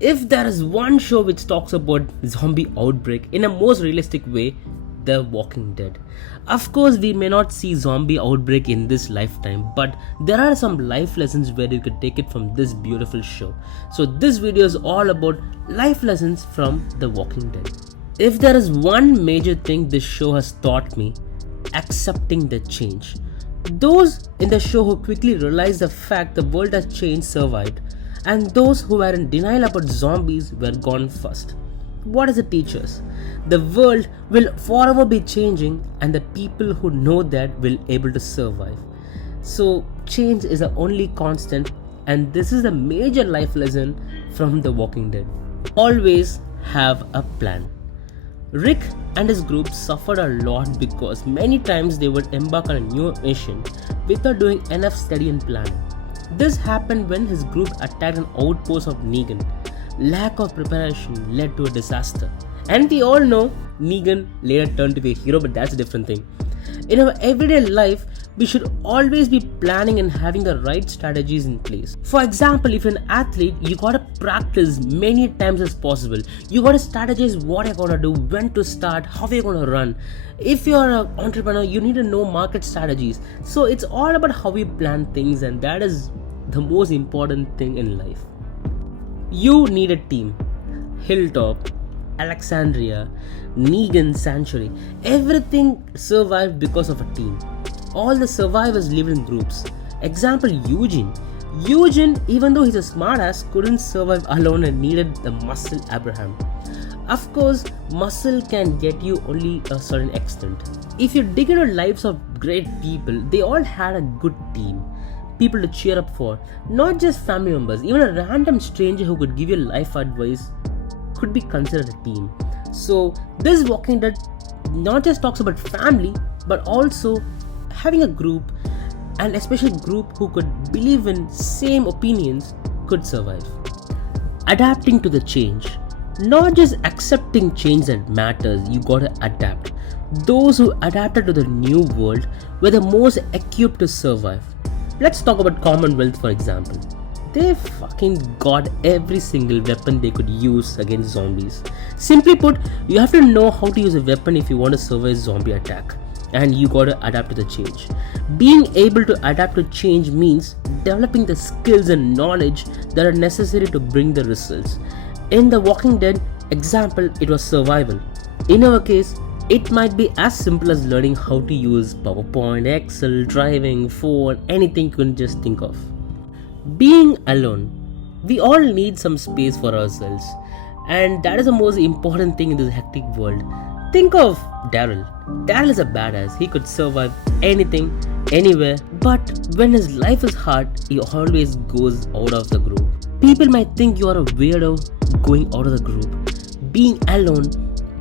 If there is one show which talks about zombie outbreak in a most realistic way, The Walking Dead. Of course, we may not see zombie outbreak in this lifetime, but there are some life lessons where you could take it from this beautiful show. So this video is all about life lessons from The Walking Dead. If there is one major thing this show has taught me, accepting the change. Those in the show who quickly realized the fact the world has changed survived, and those who were in denial about zombies were gone first. What does it teach us? The world will forever be changing, and the people who know that will able to survive. So change is the only constant, and this is the major life lesson from The Walking Dead. Always have a plan. Rick and his group suffered a lot because many times they would embark on a new mission without doing enough study and planning. This happened when his group attacked an outpost of Negan. Lack of preparation led to a disaster. And we all know Negan later turned to be a hero, but that's a different thing. In our everyday life, we should always be planning and having the right strategies in place. For example, if you're an athlete, you gotta practice many times as possible. You gotta strategize what you're gonna do, when to start, how you're gonna run. If you're an entrepreneur, you need to know market strategies. So it's all about how we plan things, and that is the most important thing in life. You need a team. Hilltop, Alexandria, Negan Sanctuary, everything survived because of a team. All the survivors lived in groups. Example, Eugene. Eugene, even though he's a smartass, couldn't survive alone and needed the muscle Abraham. Of course, muscle can get you only a certain extent. If you dig into lives of great people, they all had a good team. People to cheer up for, not just family members. Even a random stranger who could give you life advice could be considered a team. So this Walking Dead not just talks about family, but also having a group, and especially a group who could believe in same opinions could survive. Adapting to the change. Not just accepting change that matters, you gotta adapt. Those who adapted to the new world were the most equipped to survive. Let's talk about Commonwealth, for example. They fucking got every single weapon they could use against zombies. Simply put, you have to know how to use a weapon if you want to survive a zombie attack, and you gotta adapt to the change. Being able to adapt to change means developing the skills and knowledge that are necessary to bring the results. In The Walking Dead example, it was survival. In our case, it might be as simple as learning how to use PowerPoint, Excel, driving, phone, anything you can just think of. Being alone. We all need some space for ourselves, and that is the most important thing in this hectic world. Think of Daryl. Daryl is a badass. He could survive anything, anywhere, but when his life is hard, he always goes out of the group. People might think you are a weirdo going out of the group. Being alone,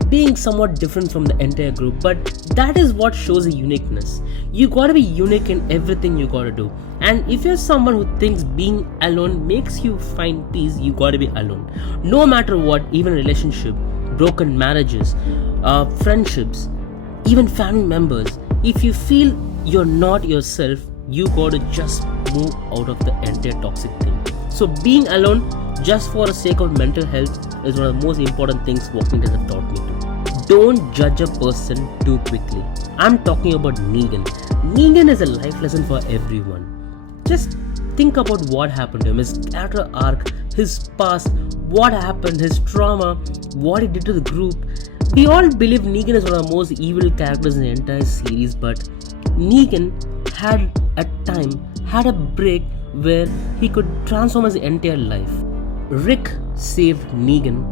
being somewhat different from the entire group, but that is what shows a uniqueness. You gotta be unique in everything you gotta do. And if you're someone who thinks being alone makes you find peace, you gotta be alone. No matter what, even relationship, broken marriages, friendships, even family members, if you feel you're not yourself, you gotta just move out of the entire toxic thing. So being alone just for the sake of mental health is one of the most important things Walking Dead have taught me to. Don't judge a person too quickly. I'm talking about Negan. Negan is a life lesson for everyone. Just think about what happened to him, his character arc, his past, what happened, his trauma, what he did to the group. We all believe Negan is one of the most evil characters in the entire series, but Negan had a break where he could transform his entire life. Rick saved Negan.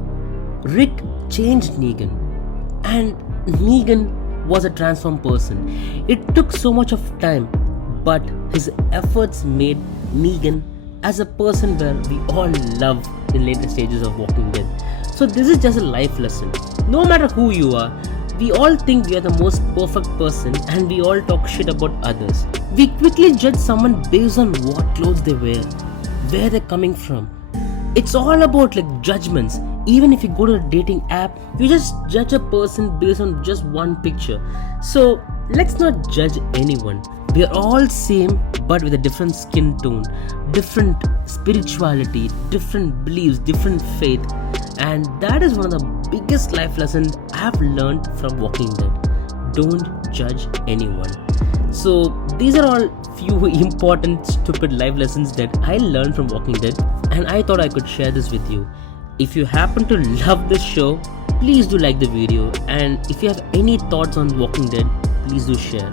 Rick changed Negan. And Negan was a transformed person. It took so much of time, but his efforts made Negan as a person where we all love in later stages of Walking Dead. So this is just a life lesson. No matter who you are, we all think we are the most perfect person, and we all talk shit about others. We quickly judge someone based on what clothes they wear, where they're coming from. It's all about like judgments. Even if you go to a dating app, you just judge a person based on just one picture. So let's not judge anyone. We are all same but with a different skin tone, different spirituality, different beliefs, different faith. And that is one of the biggest life lessons I have learned from Walking Dead. Don't judge anyone. So these are all few important stupid life lessons that I learned from Walking Dead, and I thought I could share this with you. If you happen to love this show, please do like the video, and if you have any thoughts on Walking Dead, please do share.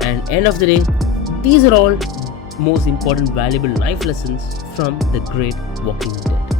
And end of the day, these are all most important valuable life lessons from the great Walking Dead.